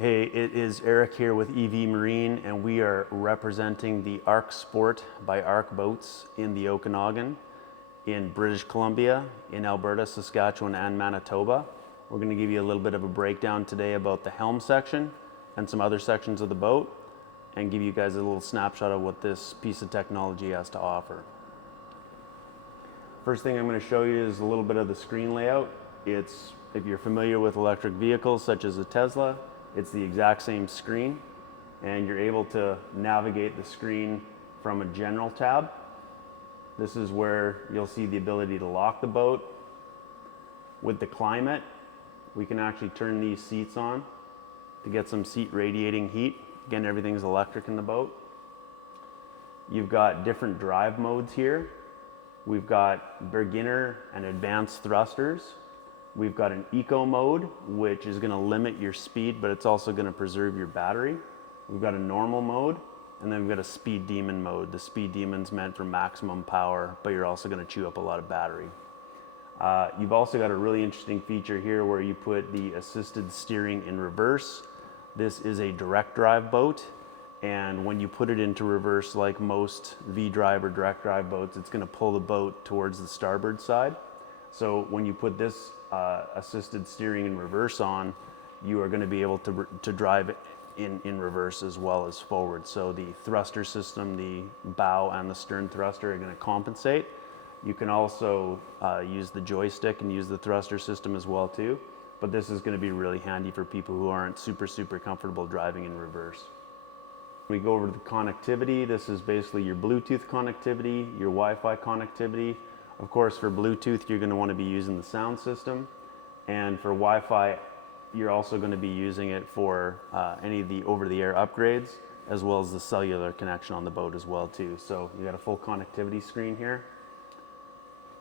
Hey, it is Eric here with EV Marine, and we are representing the Arc Sport by Arc Boats in the Okanagan, in British Columbia, in Alberta, Saskatchewan, and Manitoba. We're going to give you a little bit of a breakdown today about the helm section and some other sections of the boat, and give you guys a little snapshot of what this piece of technology has to offer. First thing I'm going to show you is a little bit of the screen layout. If you're familiar with electric vehicles such as a Tesla, it's the exact same screen, and you're able to navigate the screen from a general tab. This is where you'll see the ability to lock the boat. With the climate, we can actually turn these seats on to get some seat radiating heat. Again, everything's electric in the boat. You've got different drive modes here. We've got beginner and advanced thrusters. We've got an eco mode, which is going to limit your speed, but it's also going to preserve your battery. We've got a normal mode, and then we've got a speed demon mode. The speed demon's meant for maximum power, but you're also going to chew up a lot of battery. You've also got a really interesting feature here where you put the assisted steering in reverse. This is a direct drive boat, and when you put it into reverse, like most V-drive or direct drive boats, it's going to pull the boat towards the starboard side. So when you put this assisted steering in reverse on, you are going to be able to drive it in reverse as well as forward. So the thruster system, the bow and the stern thruster are going to compensate. You can also use the joystick and use the thruster system as well too, but this is going to be really handy for people who aren't super comfortable driving in reverse. When we go over to the connectivity, this is basically your Bluetooth connectivity, your Wi-Fi connectivity. Of course, for Bluetooth, you're going to want to be using the sound system, and for Wi-Fi, you're also going to be using it for any of the over-the-air upgrades, as well as the cellular connection on the boat as well too. So you got a full connectivity screen here.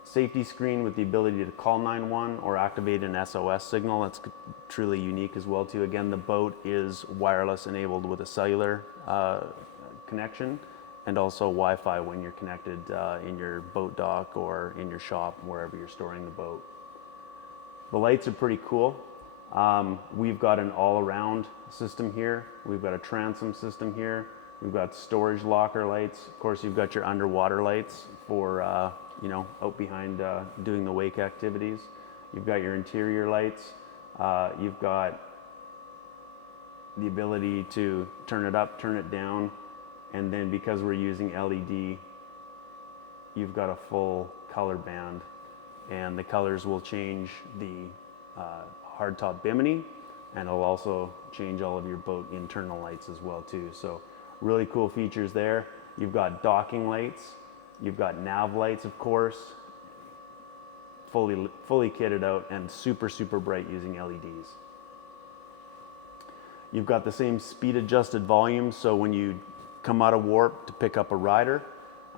Safety screen with the ability to call 911 or activate an SOS signal. That's truly unique as well too. Again, the boat is wireless enabled with a cellular connection, and also Wi-Fi when you're connected in your boat dock or in your shop, wherever you're storing the boat. The lights are pretty cool. We've got an all-around system here. We've got a transom system here. We've got storage locker lights. Of course, you've got your underwater lights for out behind doing the wake activities. You've got your interior lights. You've got the ability to turn it up, turn it down, and then because we're using LED, you've got a full color band, and the colors will change the hardtop bimini, and it'll also change all of your boat internal lights as well too. So really cool features there. You've got docking lights. You've got nav lights, of course, fully kitted out and super bright using LEDs. You've got the same speed adjusted volume, so when you come out of warp to pick up a rider,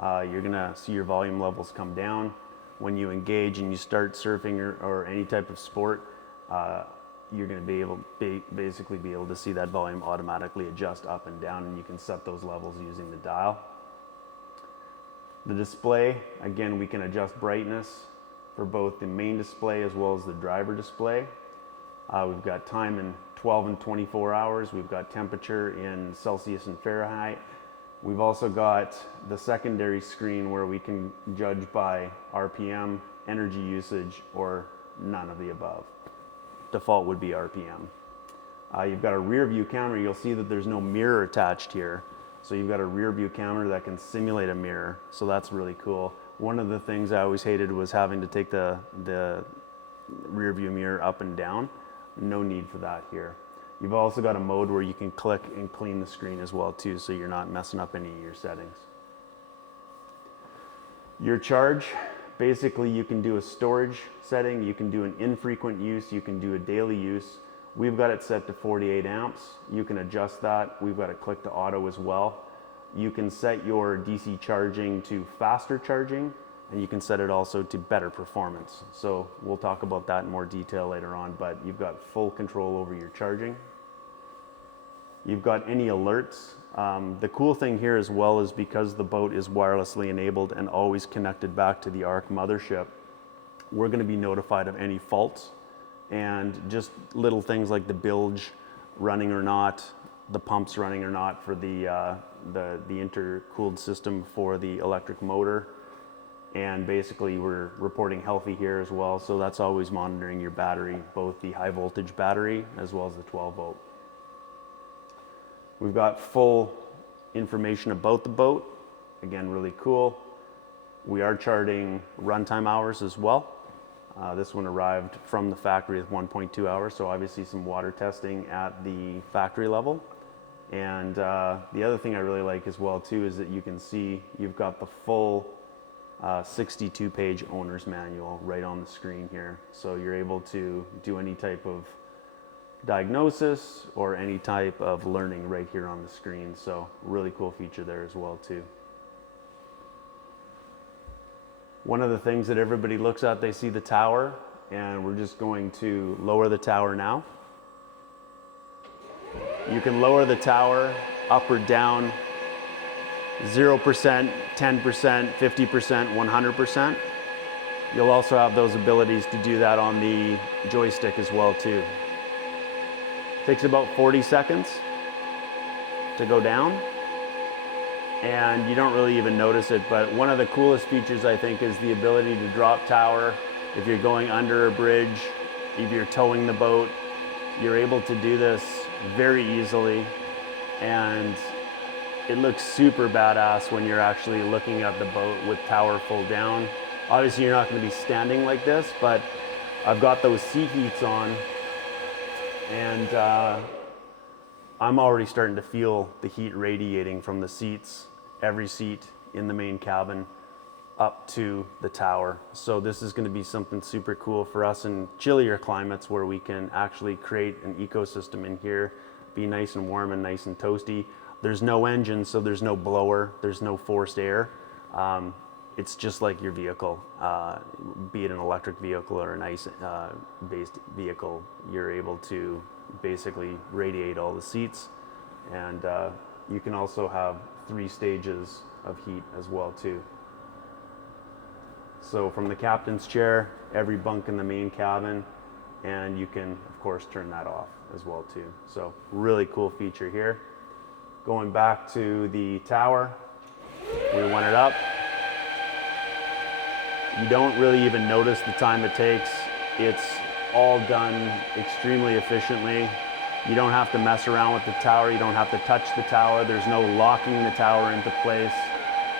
you're gonna see your volume levels come down. When you engage and you start surfing or any type of sport, you're gonna basically be able to see that volume automatically adjust up and down, and you can set those levels using the dial. The display, again, we can adjust brightness for both the main display as well as the driver display. We've got time in 12 and 24 hours. We've got temperature in Celsius and Fahrenheit. We've also got the secondary screen where we can judge by RPM, energy usage, or none of the above. Default would be RPM. You've got a rear view camera. You'll see that there's no mirror attached here. So you've got a rear view camera that can simulate a mirror. So that's really cool. One of the things I always hated was having to take the rear view mirror up and down. No need for that here. You've also got a mode where you can click and clean the screen as well too, so you're not messing up any of your settings. Your charge, basically you can do a storage setting, you can do an infrequent use, you can do a daily use. We've got it set to 48 amps. You can adjust that. We've got it click to auto as well. You can set your DC charging to faster charging, and you can set it also to better performance. So we'll talk about that in more detail later on, but you've got full control over your charging. You've got any alerts. The cool thing here as well is because the boat is wirelessly enabled and always connected back to the Arc mothership, we're going to be notified of any faults, and just little things like the bilge running or not, the pumps running or not for the intercooled system for the electric motor. And basically we're reporting healthy here as well. So that's always monitoring your battery, both the high voltage battery as well as the 12 volt. We've got full information about the boat. Again, really cool. We are charting runtime hours as well. This one arrived from the factory with 1.2 hours, so obviously some water testing at the factory level. And the other thing I really like as well too is that you can see you've got the full 62-page owner's manual right on the screen here. So you're able to do any type of diagnosis or any type of learning right here on the screen. So really cool feature there as well too. One of the things that everybody looks at, they see the tower, and we're just going to lower the tower now. You can lower the tower up or down 0%, 10%, 50%, 100%. You'll also have those abilities to do that on the joystick as well too. Takes about 40 seconds to go down, and you don't really even notice it, but one of the coolest features I think is the ability to drop tower. If you're going under a bridge, if you're towing the boat, you're able to do this very easily, and it looks super badass when you're actually looking at the boat with tower full down. Obviously you're not going to be standing like this, but I've got those seat heats on, and I'm already starting to feel the heat radiating from the seats, every seat in the main cabin up to the tower. So this is going to be something super cool for us in chillier climates where we can actually create an ecosystem in here, be nice and warm and nice and toasty. There's no engine, so there's no blower, there's no forced air. It's just like your vehicle, be it an electric vehicle or an ice-based vehicle. You're able to basically radiate all the seats, and you can also have 3 stages of heat as well too. So from the captain's chair, every bunk in the main cabin, and you can of course turn that off as well too. So really cool feature here. Going back to the tower, we want it up. You don't really even notice the time it takes. It's all done extremely efficiently. You don't have to mess around with the tower. You don't have to touch the tower. There's no locking the tower into place.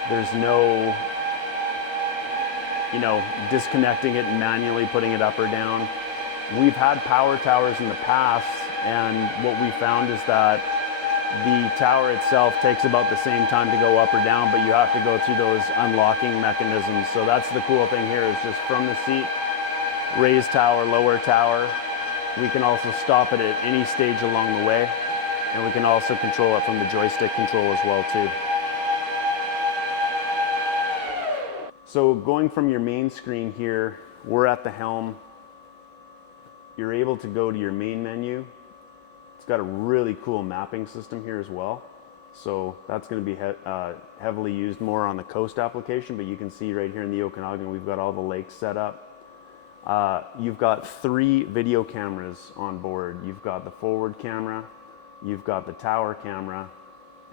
There's no, disconnecting it and manually putting it up or down. We've had power towers in the past, and what we found is that the tower itself takes about the same time to go up or down, but you have to go through those unlocking mechanisms. So that's the cool thing here, is just from the seat, raise tower, lower tower. We can also stop it at any stage along the way, and we can also control it from the joystick control as well too. So going from your main screen here, we're at the helm. You're able to go to your main menu. It's got a really cool mapping system here as well. So that's going to be heavily used more on the coast application, but you can see right here in the Okanagan, we've got all the lakes set up. You've got 3 video cameras on board. You've got the forward camera, you've got the tower camera,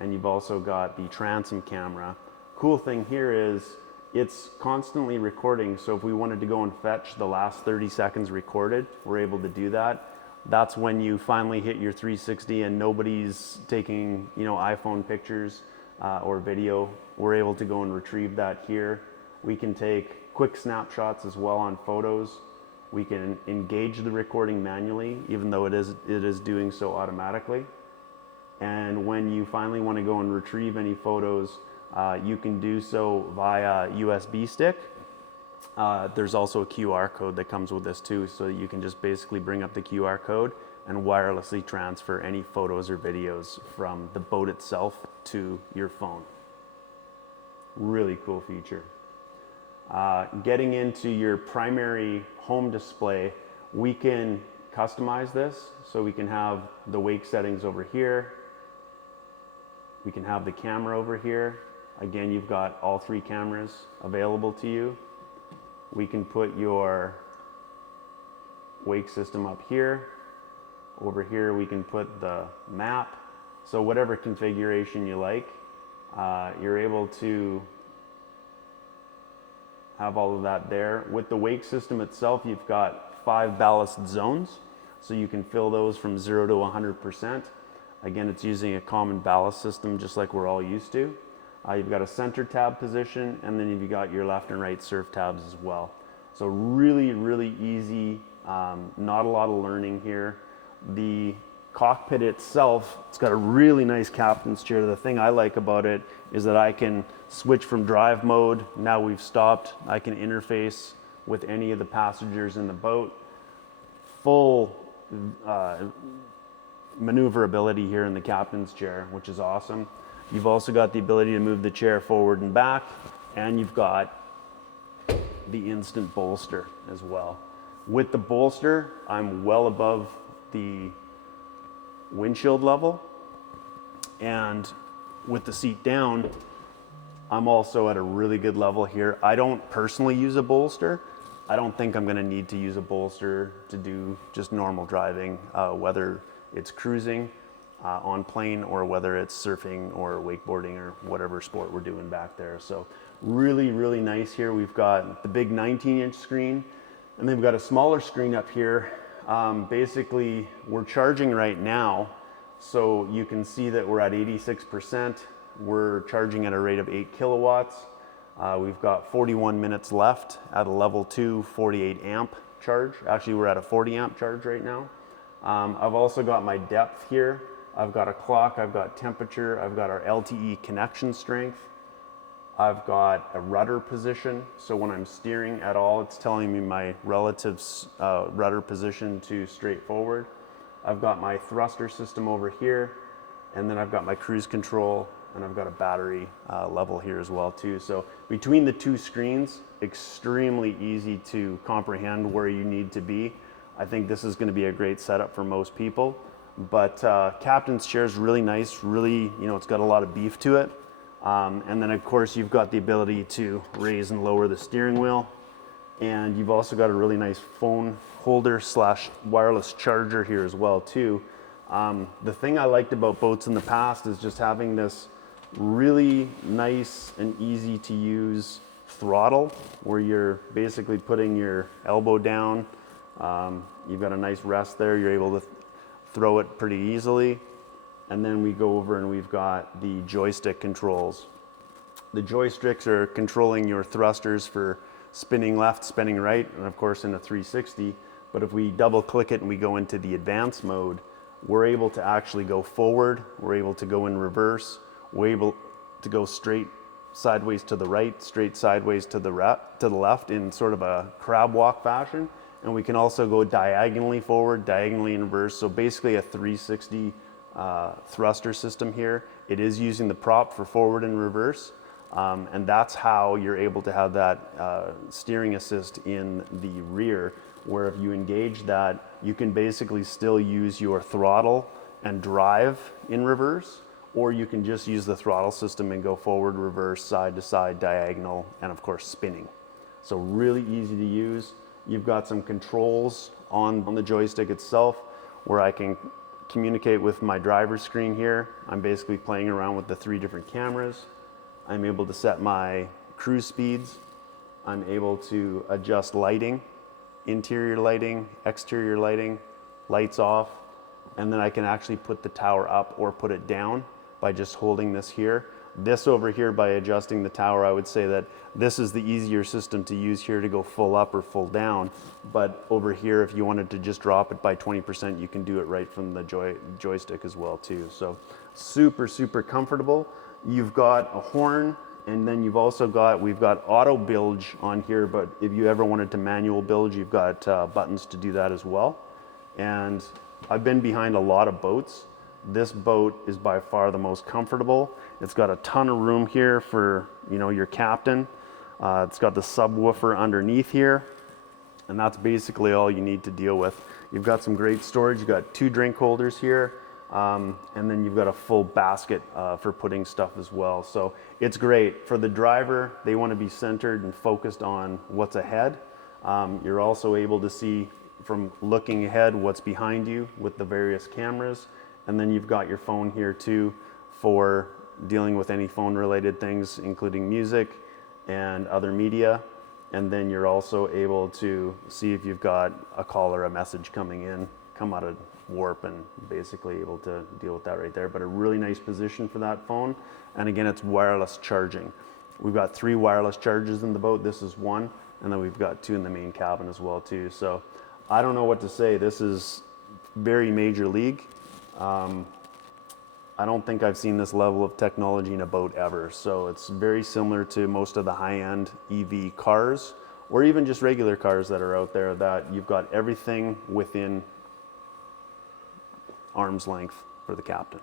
and you've also got the transom camera. Cool thing here is it's constantly recording, so if we wanted to go and fetch the last 30 seconds recorded, we're able to do that. That's when you finally hit your 360 and nobody's taking, iPhone pictures or video. We're able to go and retrieve that here. We can take quick snapshots as well on photos. We can engage the recording manually, even though it is doing so automatically. And when you finally want to go and retrieve any photos, you can do so via USB stick. There's also a QR code that comes with this too, so you can just basically bring up the QR code and wirelessly transfer any photos or videos from the boat itself to your phone. Really cool feature. Getting into your primary home display, we can customize this, so we can have the wake settings over here. We can have the camera over here. Again, you've got all 3 cameras available to you. We can put your wake system up here. Over here we can put the map. So whatever configuration you like, you're able to have all of that there. With the wake system itself, you've got 5 ballast zones, so you can fill those from 0 to 100%. Again, it's using a common ballast system just like we're all used to. You've got a center tab position, and then you've got your left and right surf tabs as well. So really, really easy, not a lot of learning here. The cockpit itself, it's got a really nice captain's chair. The thing I like about it is that I can switch from drive mode. Now we've stopped. I can interface with any of the passengers in the boat. Full maneuverability here in the captain's chair, which is awesome. You've also got the ability to move the chair forward and back, and you've got the instant bolster as well. With the bolster, I'm well above the windshield level, and with the seat down, I'm also at a really good level here. I don't personally use a bolster. I don't think I'm gonna need to use a bolster to do just normal driving, whether it's cruising on plane or whether it's surfing or wakeboarding or whatever sport we're doing back there. So really, really nice here. We've got the big 19-inch screen, and then we've got a smaller screen up here. Basically, we're charging right now, so you can see that we're at 86%. We're charging at a rate of 8 kilowatts. We've got 41 minutes left at a level 2 48 amp charge. Actually, we're at a 40 amp charge right now. I've also got my depth here. I've got a clock, I've got temperature, I've got our LTE connection strength. I've got a rudder position, so when I'm steering at all, it's telling me my relative rudder position to straight forward. I've got my thruster system over here, and then I've got my cruise control, and I've got a battery level here as well too. So between the two screens, extremely easy to comprehend where you need to be. I think this is going to be a great setup for most people. But captain's chair is really nice, really, it's got a lot of beef to it. And then of course you've got the ability to raise and lower the steering wheel. And you've also got a really nice phone holder / wireless charger here as well too. The thing I liked about boats in the past is just having this really nice and easy to use throttle where you're basically putting your elbow down. You've got a nice rest there. You're able to throw it pretty easily. And then we go over and we've got the joystick controls. The joysticks are controlling your thrusters for spinning left, spinning right, and of course in a 360. But if we double click it and we go into the advanced mode, we're able to actually go forward, we're able to go in reverse, we're able to go straight sideways to the right, straight sideways to the left in sort of a crab walk fashion. And we can also go diagonally forward, diagonally in reverse. So basically a 360 thruster system here. It is using the prop for forward and reverse. And that's how you're able to have that steering assist in the rear, where if you engage that, you can basically still use your throttle and drive in reverse, or you can just use the throttle system and go forward, reverse, side to side, diagonal, and of course spinning. So really easy to use. You've got some controls on the joystick itself where I can communicate with my driver's screen here. I'm basically playing around with the 3 different cameras. I'm able to set my cruise speeds. I'm able to adjust lighting, interior lighting, exterior lighting, lights off, and then I can actually put the tower up or put it down by just holding this here. This over here, by adjusting the tower, I would say that this is the easier system to use here to go full up or full down. But over here, if you wanted to just drop it by 20%, you can do it right from the joystick as well too. So super, super comfortable. You've got a horn, and then you've also we've got auto bilge on here, but if you ever wanted to manual bilge, you've got buttons to do that as well. And I've been behind a lot of boats. This boat is by far the most comfortable. It's got a ton of room here for, your captain. It's got the subwoofer underneath here, and that's basically all you need to deal with. You've got some great storage. You've got 2 drink holders here, and then you've got a full basket for putting stuff as well. So it's great. For the driver, they want to be centered and focused on what's ahead. You're also able to see from looking ahead, what's behind you with the various cameras. And then you've got your phone here too for dealing with any phone related things, including music and other media. And then you're also able to see if you've got a call or a message coming in, come out of warp, and basically able to deal with that right there. But a really nice position for that phone. And again, it's wireless charging. We've got 3 wireless chargers in the boat. This is one, and then we've got 2 in the main cabin as well too. So I don't know what to say. This is very major league. I don't think I've seen this level of technology in a boat ever. So it's very similar to most of the high-end EV cars, or even just regular cars that are out there, that you've got everything within arm's length for the captain.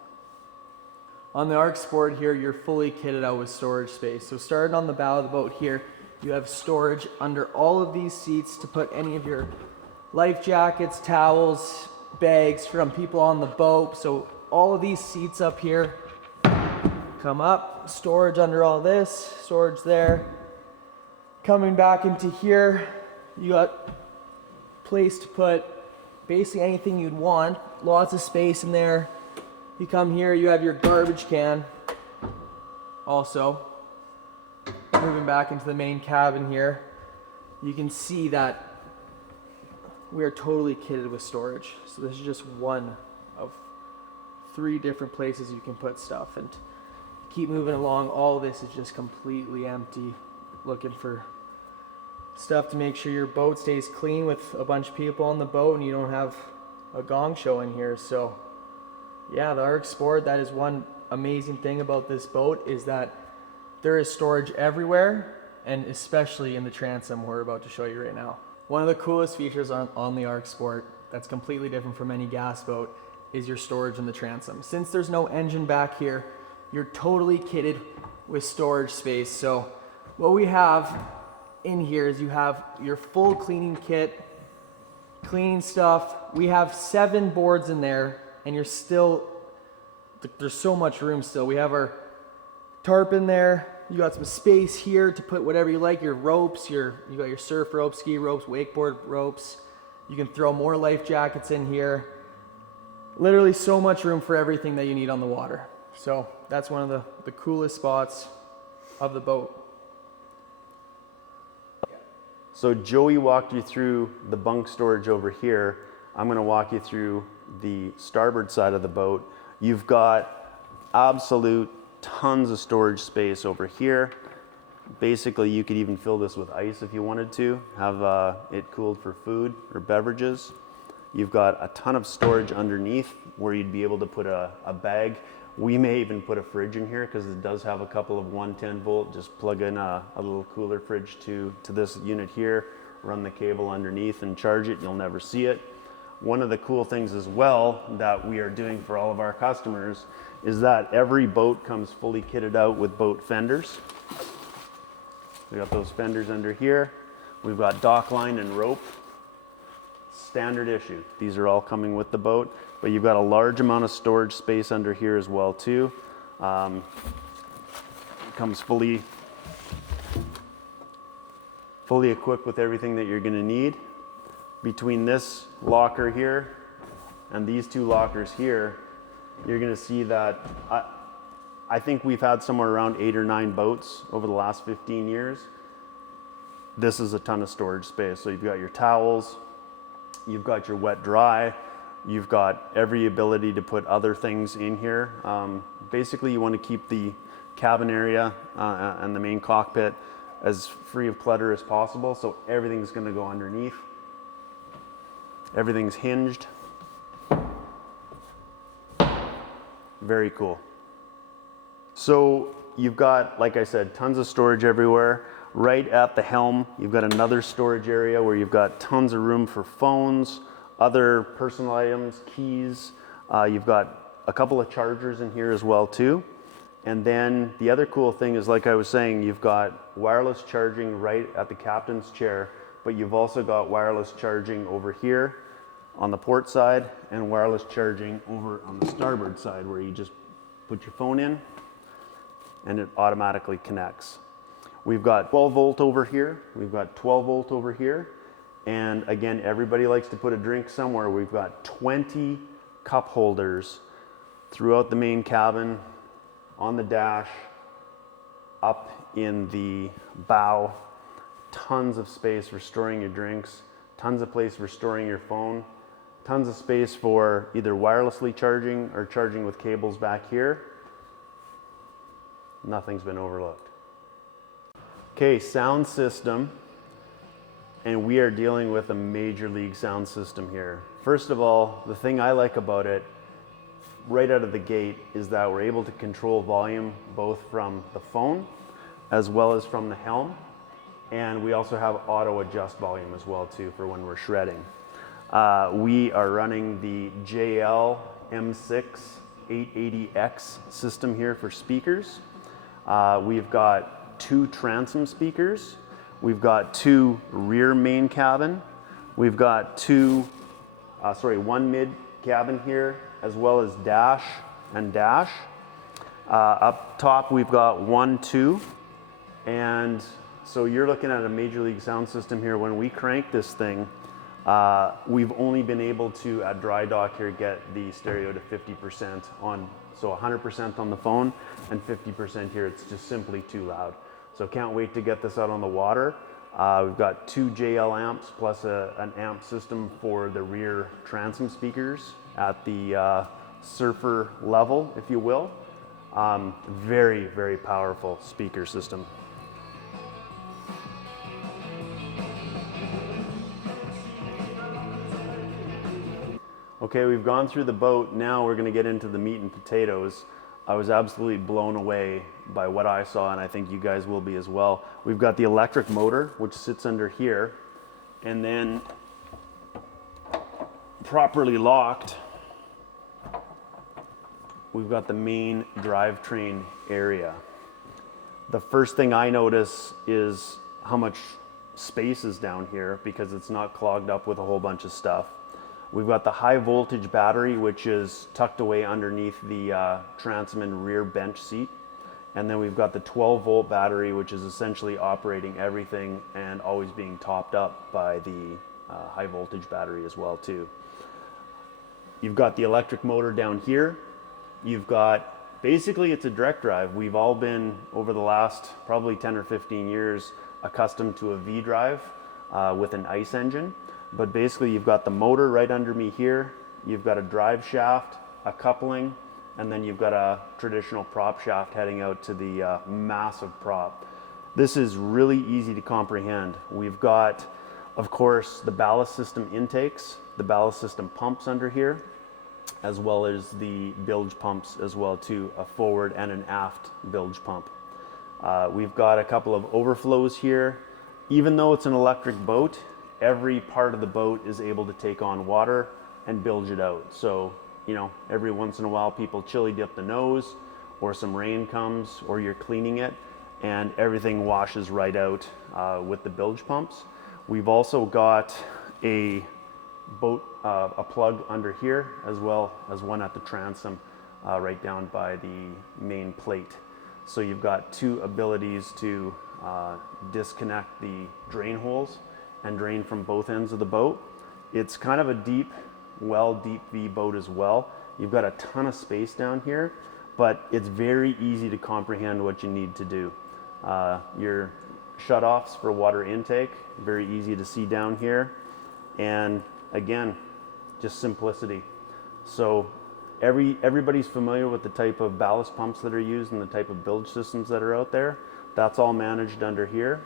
On the Arc Sport here, you're fully kitted out with storage space. So starting on the bow of the boat here, you have storage under all of these seats to put any of your life jackets, towels, bags from people on the boat. So all of these seats up here come up, storage under all this, storage there. Coming back into here, you got place to put basically anything you'd want. Lots of space in there. You come here, you have your garbage can. Also, moving back into the main cabin here, you can see that we are totally kitted with storage. So this is just one of 3 different places you can put stuff. And keep moving along, all this is just completely empty. Looking for stuff to make sure your boat stays clean with a bunch of people on the boat and you don't have a gong show in here. So yeah, the Arc Sport, that is one amazing thing about this boat, is that there is storage everywhere, and especially in the transom we're about to show you right now. One of the coolest features on the Arc Sport that's completely different from any gas boat is your storage in the transom. Since there's no engine back here, you're totally kitted with storage space. So what we have in here is you have your full cleaning kit, cleaning stuff. We have 7 boards in there, and you're still, there's so much room still. We have our tarp in there. You got some space here to put whatever you like, your ropes, you got your surf ropes, ski ropes, wakeboard ropes. You can throw more life jackets in here. Literally so much room for everything that you need on the water. So that's one of the coolest spots of the boat. So Joey walked you through the bunk storage over here. I'm going to walk you through the starboard side of the boat. You've got absolute tons of storage space over here. Basically, you could even fill this with ice if you wanted to, have it cooled for food or beverages. You've got a ton of storage underneath where you'd be able to put a bag. We may even put a fridge in here because it does have a couple of 110 volt. Just plug in a little cooler fridge to this unit here, run the cable underneath and charge it. You'll never see it. One of the cool things as well that we are doing for all of our customers is that every boat comes fully kitted out with boat fenders. We got those fenders under here. We've got dock line and rope. Standard issue. These are all coming with the boat, but you've got a large amount of storage space under here as well too. It comes fully equipped with everything that you're going to need. Between this locker here and these 2 lockers here, you're going to see that I think we've had somewhere around 8 or 9 boats over the last 15 years. This is a ton of storage space. So you've got your towels, you've got your wet dry, you've got every ability to put other things in here. Basically, you want to keep the cabin area and the main cockpit as free of clutter as possible. So everything's going to go underneath. Everything's hinged. Very cool. So you've got, like I said, tons of storage everywhere. Right at the helm, you've got another storage area where you've got tons of room for phones, other personal items, keys. You've got a couple of chargers in here as well too. And then the other cool thing is, like I was saying, you've got wireless charging right at the captain's chair, but you've also got wireless charging over here on the port side and wireless charging over on the starboard side, where you just put your phone in and it automatically connects. We've got 12 volt over here, we've got 12 volt over here, And again, everybody likes to put a drink somewhere. We've got 20 cup holders throughout the main cabin, on the dash, up in the bow. Tons of space for storing your drinks, tons of place for storing your phone, tons of space for either wirelessly charging or charging with cables back here. Nothing's been overlooked. Okay, sound system. And we are dealing with a major league sound system here. First of all, the thing I like about it right out of the gate is that we're able to control volume both from the phone as well as from the helm. And we also have auto adjust volume as well too for when we're shredding. We are running the JL M6 880X system here for speakers. We've got 2 transom speakers. We've got 2 rear main cabin. We've got 1 mid cabin here, as well as dash and dash. Up top, we've got 1, 2. And so you're looking at a major league sound system here. When we crank this thing, we've only been able to, at dry dock here, get the stereo to 50% on, so 100% on the phone and 50% here. It's just simply too loud. So can't wait to get this out on the water. We've got 2 JL amps plus an amp system for the rear transom speakers at the surfer level, if you will. Very, very powerful speaker system. Okay, we've gone through the boat. Now we're going to get into the meat and potatoes. I was absolutely blown away by what I saw, and I think you guys will be as well. We've got the electric motor, which sits under here, and then properly locked, we've got the main drivetrain area. The first thing I notice is how much space is down here because it's not clogged up with a whole bunch of stuff. We've got the high voltage battery, which is tucked away underneath the transom and rear bench seat. And then we've got the 12-volt battery, which is essentially operating everything and always being topped up by the high voltage battery as well too. You've got the electric motor down here. You've got, basically it's a direct drive. We've all been, over the last probably 10 or 15 years, accustomed to a V-drive with an ICE engine. But basically you've got the motor right under me here, you've got a drive shaft, a coupling, and then you've got a traditional prop shaft heading out to the massive prop. This is really easy to comprehend. We've got, of course, the ballast system intakes, the ballast system pumps under here, as well as the bilge pumps as well too, a forward and an aft bilge pump. We've got a couple of overflows here. Even though it's an electric boat, every part of the boat is able to take on water and bilge it out. So, you know, every once in a while people chili dip the nose, or some rain comes, or you're cleaning it, and everything washes right out with the bilge pumps. We've also got a plug under here, as well as one at the transom right down by the main plate. So you've got 2 abilities to disconnect the drain holes and drain from both ends of the boat. It's kind of a deep V boat as well. You've got a ton of space down here, but it's very easy to comprehend what you need to do. Your shutoffs for water intake, very easy to see down here. And again, just simplicity. So everybody's familiar with the type of ballast pumps that are used and the type of bilge systems that are out there. That's all managed under here.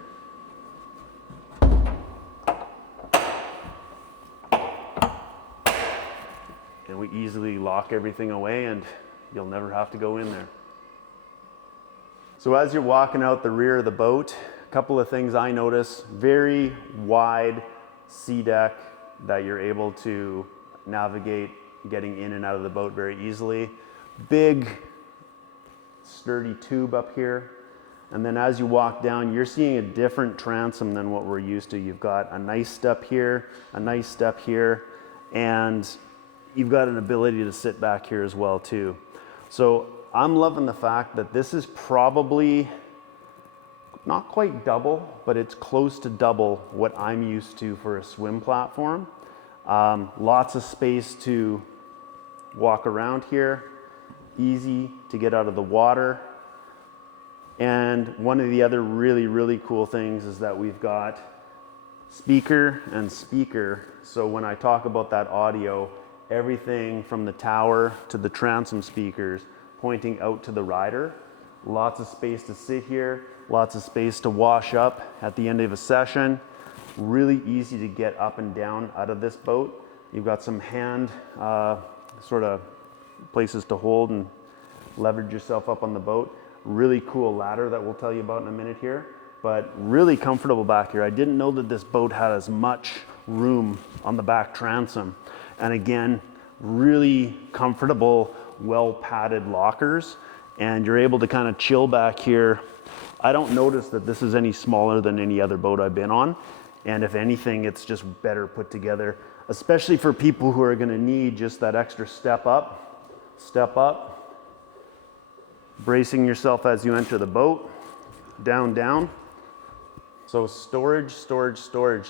And we easily lock everything away and you'll never have to go in there. So as you're walking out the rear of the boat, a couple of things I notice: very wide sea deck that you're able to navigate getting in and out of the boat very easily. Big sturdy tube up here. And then as you walk down, you're seeing a different transom than what we're used to. You've got a nice step here, a nice step here, and you've got an ability to sit back here as well too. So I'm loving the fact that this is probably not quite double, but it's close to double what I'm used to for a swim platform. Lots of space to walk around here, easy to get out of the water. And one of the other really cool things is that we've got speaker and speaker. So when I talk about that audio, everything from the tower to the transom speakers pointing out to the rider. Lots of space to sit here, lots of space to wash up at the end of a session. Really easy to get up and down out of this boat. You've got some hand sort of places to hold and leverage yourself up on the boat. Really cool ladder that we'll tell you about in a minute here, but really comfortable back here. I didn't know that this boat had as much room on the back transom. And again, really comfortable, well padded lockers, and you're able to kind of chill back here. I don't notice that this is any smaller than any other boat I've been on. And if anything, it's just better put together, especially for people who are gonna need just that extra step up, bracing yourself as you enter the boat, down. So storage.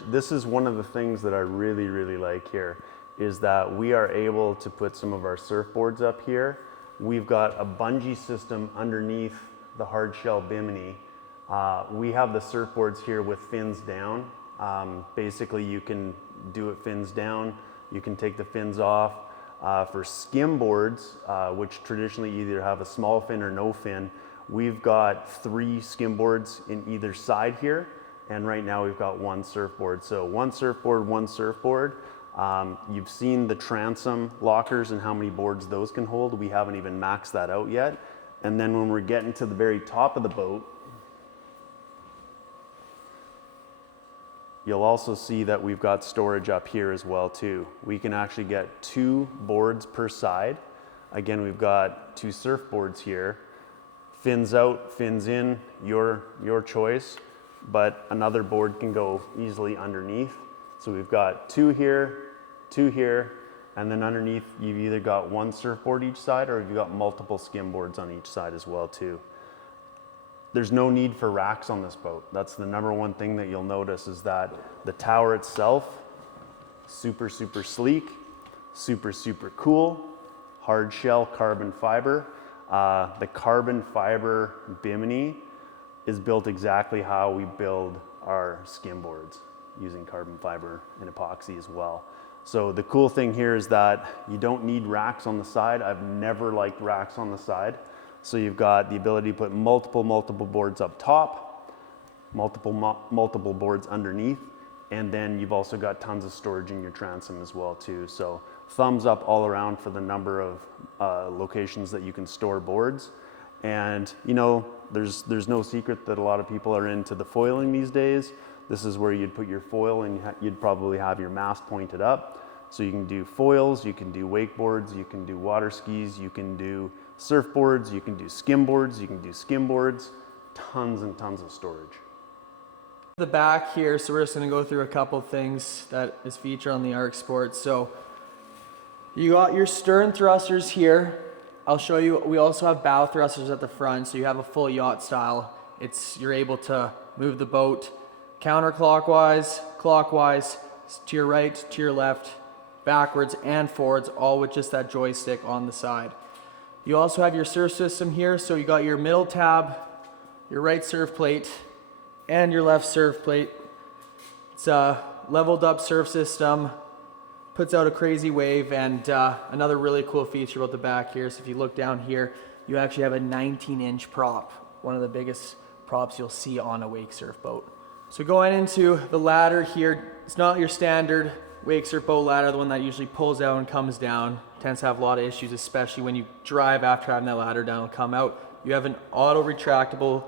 This is one of the things that I really like here, is that we are able to put some of our surfboards up here. We've got a bungee system underneath the hard shell bimini. We have the surfboards here with fins down. Basically you can do it fins down, you can take the fins off. For skim boards, which traditionally either have a small fin or no fin, we've got 3 skim boards in either side here, and right now we've got 1 surfboard. So 1 surfboard, 1 surfboard. You've seen the transom lockers and how many boards those can hold. We haven't even maxed that out yet. And then when we're getting to the very top of the boat, you'll also see that we've got storage up here as well too. We can actually get 2 boards per side. Again, we've got 2 surfboards here. Fins out, fins in, your choice, but another board can go easily underneath. So we've got 2 here, 2 here, and then underneath you've either got 1 surfboard each side or you've got multiple skim boards on each side as well too. There's no need for racks on this boat. That's the number one thing that you'll notice, is that the tower itself, super sleek, super cool, hard shell carbon fiber. The carbon fiber bimini is built exactly how we build our skim boards, using carbon fiber and epoxy as well. So the cool thing here is that you don't need racks on the side. I've never liked racks on the side. So you've got the ability to put multiple boards up top, multiple boards underneath, and then you've also got tons of storage in your transom as well too. So thumbs up all around for the number of locations that you can store boards. And you know, there's no secret that a lot of people are into the foiling these days. This is where you'd put your foil, and you'd probably have your mast pointed up. So you can do foils, you can do wakeboards, you can do water skis, you can do surfboards, you can do skim boards, tons and tons of storage. The back here, so we're just going to go through a couple things that is featured on the Arc Sport. So you got your stern thrusters here. I'll show you, we also have bow thrusters at the front, so you have a full yacht style. You're able to move the boat counterclockwise, clockwise, to your right, to your left, backwards and forwards, all with just that joystick on the side. You also have your surf system here, so you got your middle tab, your right surf plate, and your left surf plate. It's a leveled up surf system, puts out a crazy wave, and another really cool feature about the back here is if you look down here, you actually have a 19-inch prop, one of the biggest props you'll see on a wake surf boat. So going into the ladder here, it's not your standard wake surf boat ladder, the one that usually pulls out and comes down. Tends to have a lot of issues, especially when you drive after having that ladder down and come out. You have an auto retractable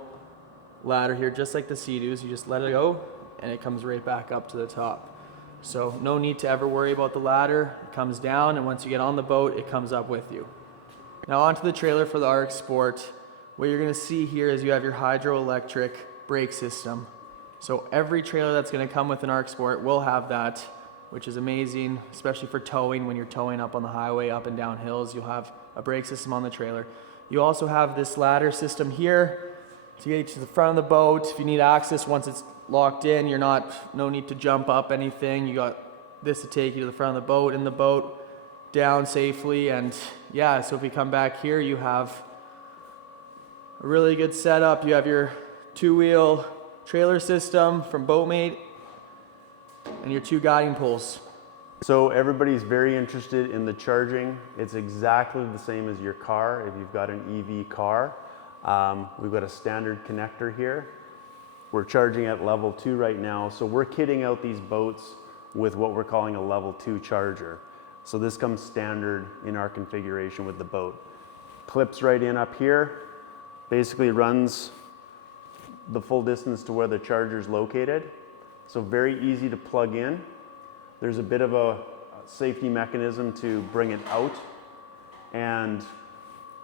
ladder here, just like the Sea-Doos. You just let it go and it comes right back up to the top. So no need to ever worry about the ladder. It comes down, and once you get on the boat, it comes up with you. Now onto the trailer for the Arc Sport. What you're gonna see here is you have your hydroelectric brake system. So every trailer that's gonna come with an Arc Sport will have that, which is amazing, especially for towing. When you're towing up on the highway, up and down hills, you'll have a brake system on the trailer. You also have this ladder system here. to get you to the front of the boat. If you need access once it's locked in, no need to jump up anything. You got this to take you to the front of the boat, in the boat, down safely. And yeah, so if we come back here, you have a really good setup. You have your 2-wheel trailer system from Boatmate and your 2 guiding poles. So everybody's very interested in the charging. It's exactly the same as your car if you've got an EV car. We've got a standard connector here. We're charging at level 2 right now, so we're kitting out these boats with what we're calling a level 2 charger. So this comes standard in our configuration with the boat. Clips right in up here, basically runs the full distance to where the charger is located. So very easy to plug in. There's a bit of a safety mechanism to bring it out. And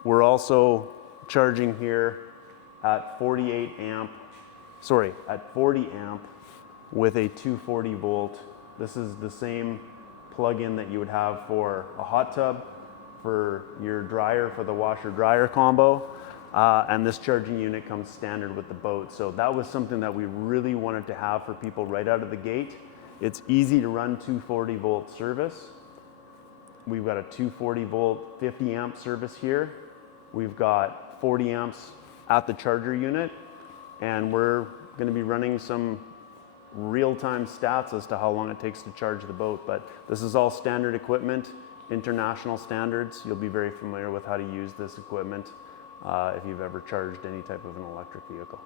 we're also charging here at 40 amp with a 240 volt. This is the same plug-in that you would have for a hot tub, for your dryer, for the washer dryer combo. And this charging unit comes standard with the boat. So that was something that we really wanted to have for people right out of the gate. It's easy to run 240 volt service. We've got a 240 volt 50 amp service here. We've got 40 amps at the charger unit, and we're going to be running some real-time stats as to how long it takes to charge the boat. But this is all standard equipment, international standards. You'll be very familiar with how to use this equipment if you've ever charged any type of an electric vehicle.